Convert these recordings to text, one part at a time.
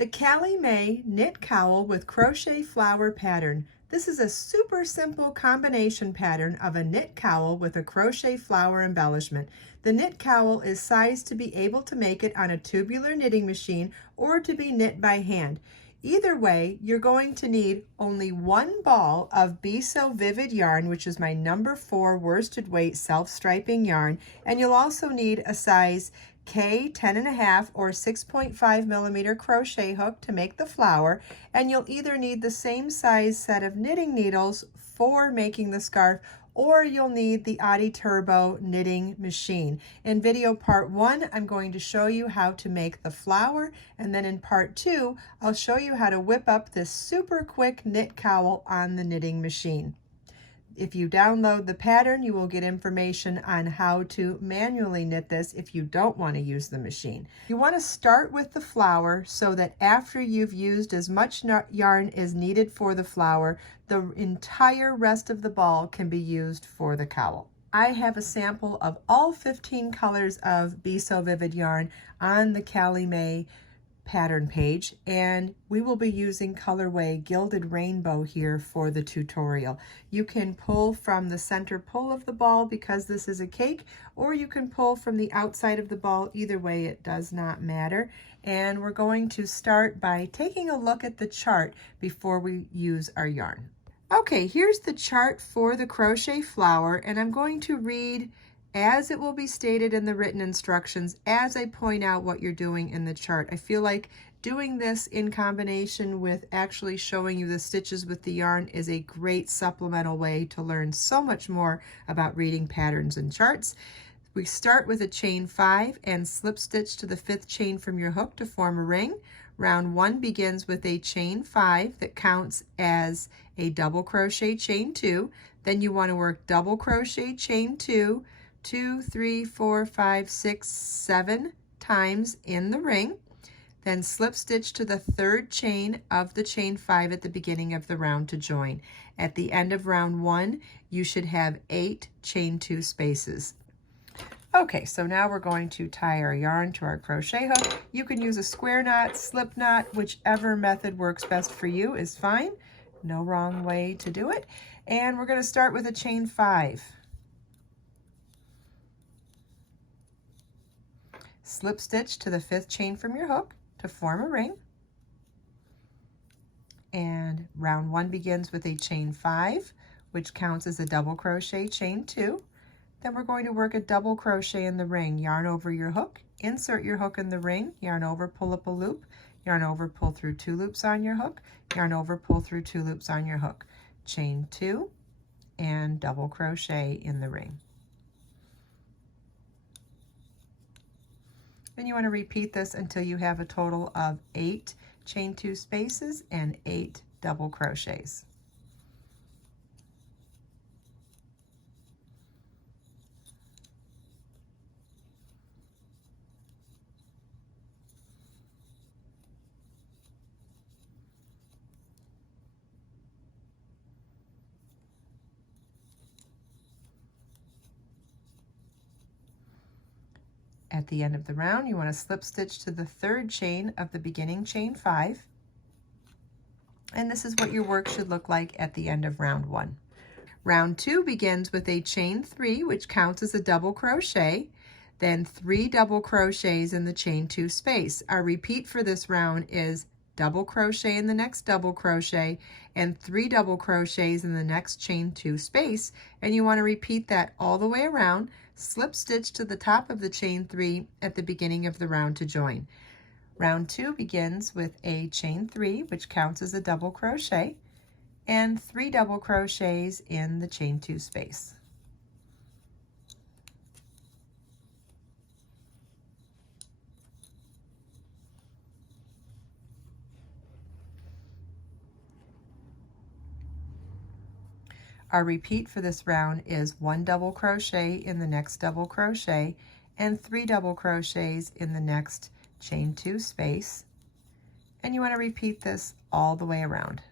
The CALLIE MAE Knit Cowl with Crochet Flower Pattern. This is a super simple combination pattern of a knit cowl with a crochet flower embellishment. The knit cowl is sized to be able to make it on a tubular knitting machine or to be knit by hand. Either way, you're going to need only one ball of Be So Vivid yarn, which is my number 4 worsted weight self-striping yarn, and you'll also need a size K 10.5 or 6.5 millimeter crochet hook to make the flower, and you'll either need the same size set of knitting needles for making the scarf, or you'll need the Oddie Turbo knitting machine. In video part 1, I'm going to show you how to make the flower, and then in part 2, I'll show you how to whip up this super quick knit cowl on the knitting machine. If you download the pattern, you will get information on how to manually knit this if you don't want to use the machine. You want to start with the flower so that after you've used as much yarn as needed for the flower, the entire rest of the ball can be used for the cowl. I have a sample of all 15 colors of Be So Vivid yarn on the CALLIE MAE pattern page, and we will be using colorway Gilded Rainbow here for the tutorial. You can pull from the center pull of the ball because this is a cake, or you can pull from the outside of the ball. Either way, it does not matter. And we're going to start by taking a look at the chart before we use our yarn. Okay, here's the chart for the crochet flower, and I'm going to read as it will be stated in the written instructions as I point out what you're doing in the chart. I feel like doing this in combination with actually showing you the stitches with the yarn is a great supplemental way to learn so much more about reading patterns and charts. We start with a chain 5 and slip stitch to the 5th chain from your hook to form a ring. Round 1 begins with a chain 5 that counts as a double crochet chain 2. Then you want to work double crochet chain 2, 2, 3, 4, 5, 6, 7 times in the ring. Then slip stitch to the 3rd chain of the chain 5 at the beginning of the round to join. At the end of round 1, you should have 8 chain 2 spaces. Okay, so now we're going to tie our yarn to our crochet hook. You can use a square knot, slip knot, whichever method works best for you is fine. No wrong way to do it. And we're going to start with a chain 5. Slip stitch to the 5th chain from your hook to form a ring. And round 1 begins with a chain 5, which counts as a double crochet chain 2. Then we're going to work a double crochet in the ring. Yarn over your hook, insert your hook in the ring, yarn over, pull up a loop, yarn over, pull through 2 loops on your hook, yarn over, pull through 2 loops on your hook, chain 2, and double crochet in the ring. And you want to repeat this until you have a total of 8 chain 2 spaces and 8 double crochets. At the end of the round, you want to slip stitch to the 3rd chain of the beginning chain 5. And this is what your work should look like at the end of round 1. Round 2 begins with a chain 3, which counts as a double crochet, then 3 double crochets in the chain 2 space. Our repeat for this round is double crochet in the next double crochet and 3 double crochets in the next chain 2 space, and you want to repeat that all the way around. Slip stitch to the top of the chain 3 at the beginning of the round to join. Round 2 begins with a chain 3, which counts as a double crochet, and 3 double crochets in the chain 2 space. Our repeat for this round is 1 double crochet in the next double crochet and 3 double crochets in the next chain 2 space. And you want to repeat this all the way around.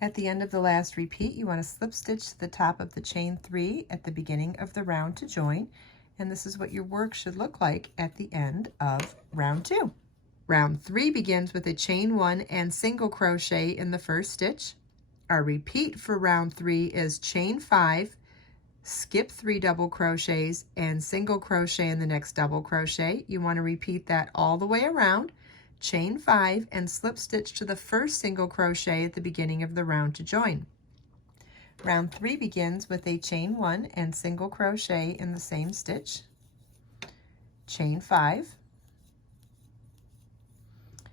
At the end of the last repeat, you want to slip stitch to the top of the chain 3 at the beginning of the round to join, And this is what your work should look like at the end of round 2. Round 3 begins with a chain 1 and single crochet in the first stitch. Our repeat for round 3 is chain 5, skip 3 double crochets, and single crochet in the next double crochet. You want to repeat that all the way around. Chain 5 and slip stitch to the first single crochet at the beginning of the round to join. Round 3 begins with a chain 1 and single crochet in the same stitch, chain 5,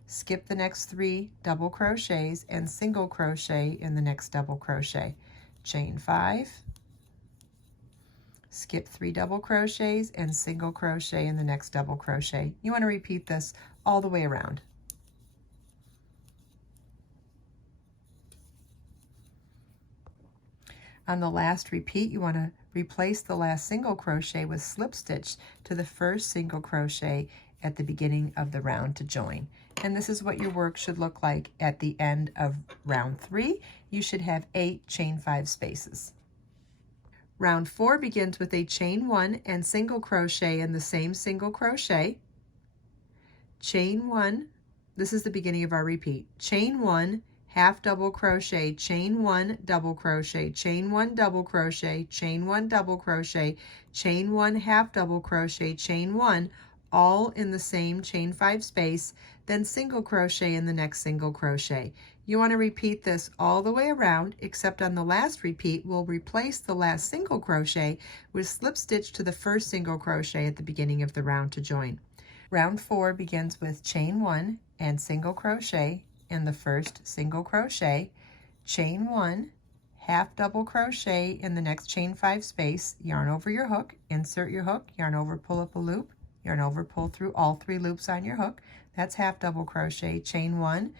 skip the next 3 double crochets and single crochet in the next double crochet, chain 5, skip 3 double crochets and single crochet in the next double crochet. You want to repeat this all the way around. On the last repeat, you want to replace the last single crochet with slip stitch to the first single crochet at the beginning of the round to join. And this is what your work should look like at the end of round 3. You should have 8 chain 5 spaces. Round 4 begins with a chain 1 and single crochet in the same single crochet, chain 1, this is the beginning of our repeat, chain 1, half double crochet, chain 1, double crochet, chain 1, double crochet, chain 1, double crochet, chain 1, half double crochet, chain 1, all in the same chain 5 space, then single crochet in the next single crochet. You want to repeat this all the way around, except on the last repeat, we'll replace the last single crochet with slip stitch to the first single crochet at the beginning of the round to join. Round 4 begins with chain 1 and single crochet in the first single crochet, chain 1, half double crochet in the next chain 5 space, yarn over your hook, insert your hook, yarn over, pull up a loop, yarn over, pull through all 3 loops on your hook. That's half double crochet, chain 1,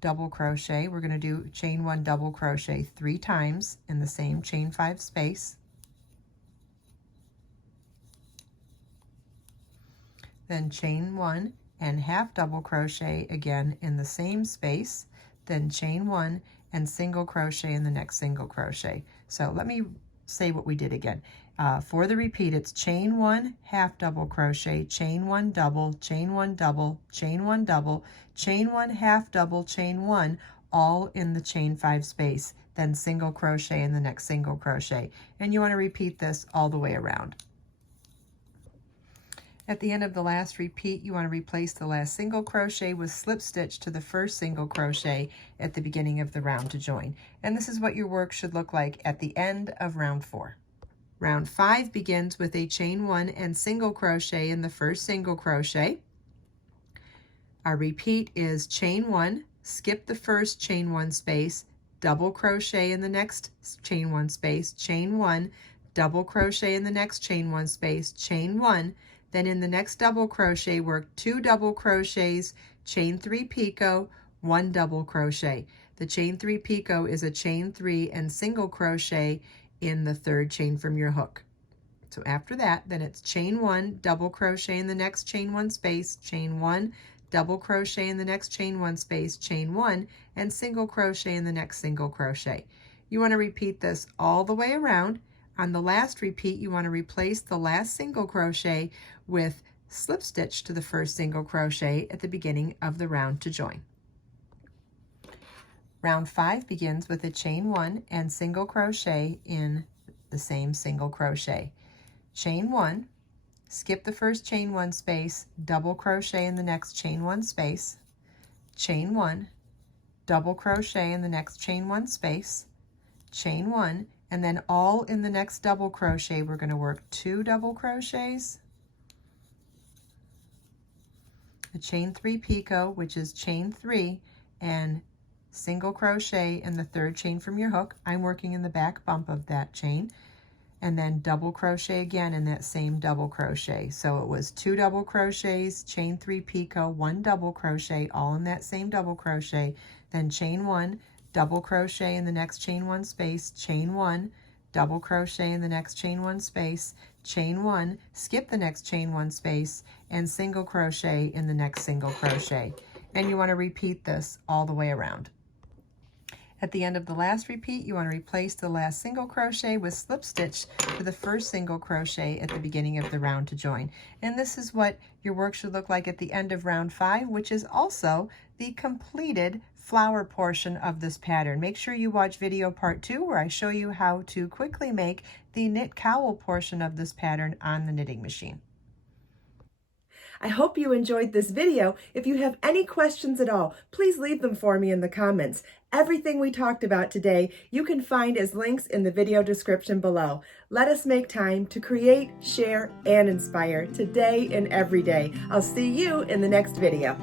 double crochet. We're going to do chain 1, double crochet 3 times in the same chain 5 space. Then chain 1 and half double crochet again in the same space, then chain 1 and single crochet in the next single crochet. So let me say what we did again. For the repeat, it's chain 1, half double crochet, chain 1 double, chain 1 double, chain 1 double, chain 1 half double, chain 1, all in the chain 5 space, then single crochet in the next single crochet. And you want to repeat this all the way around. At the end of the last repeat, you want to replace the last single crochet with slip stitch to the first single crochet at the beginning of the round to join. And this is what your work should look like at the end of round 4. Round 5 begins with a chain 1 and single crochet in the first single crochet. Our repeat is chain 1, skip the first chain 1 space, double crochet in the next chain 1 space, chain 1, double crochet in the next chain 1 space, chain 1, then in the next double crochet work 2 double crochets, chain 3 picot, 1 double crochet. The chain 3 picot is a chain 3 and single crochet in the 3rd chain from your hook. So after that, then it's chain 1, double crochet in the next chain 1 space, chain 1, double crochet in the next chain 1 space, chain 1, and single crochet in the next single crochet. You want to repeat this all the way around. On the last repeat, you want to replace the last single crochet with slip stitch to the first single crochet at the beginning of the round to join. Round 5 begins with a chain 1 and single crochet in the same single crochet. Chain 1, skip the first chain 1 space, double crochet in the next chain 1 space, chain 1, double crochet in the next chain 1 space, chain 1, and then all in the next double crochet we're going to work 2 double crochets, a chain 3 picot, which is chain 3, and single crochet in the 3rd chain from your hook. I'm working in the back bump of that chain, and then double crochet again in that same double crochet. So it was 2 double crochets, chain 3 picot, 1 double crochet, all in that same double crochet, then chain 1, double crochet in the next chain 1 space, chain 1, double crochet in the next chain 1 space, chain 1, skip the next chain 1 space, and single crochet in the next single crochet. And you want to repeat this all the way around. At the end of the last repeat, you want to replace the last single crochet with slip stitch to the first single crochet at the beginning of the round to join. And this is what your work should look like at the end of round 5, which is also the completed flower portion of this pattern. Make sure you watch video part 2 where I show you how to quickly make the knit cowl portion of this pattern on the knitting machine. I hope you enjoyed this video. If you have any questions at all, please leave them for me in the comments. Everything we talked about today you can find as links in the video description below. Let us make time to create, share, and inspire today and every day. I'll see you in the next video.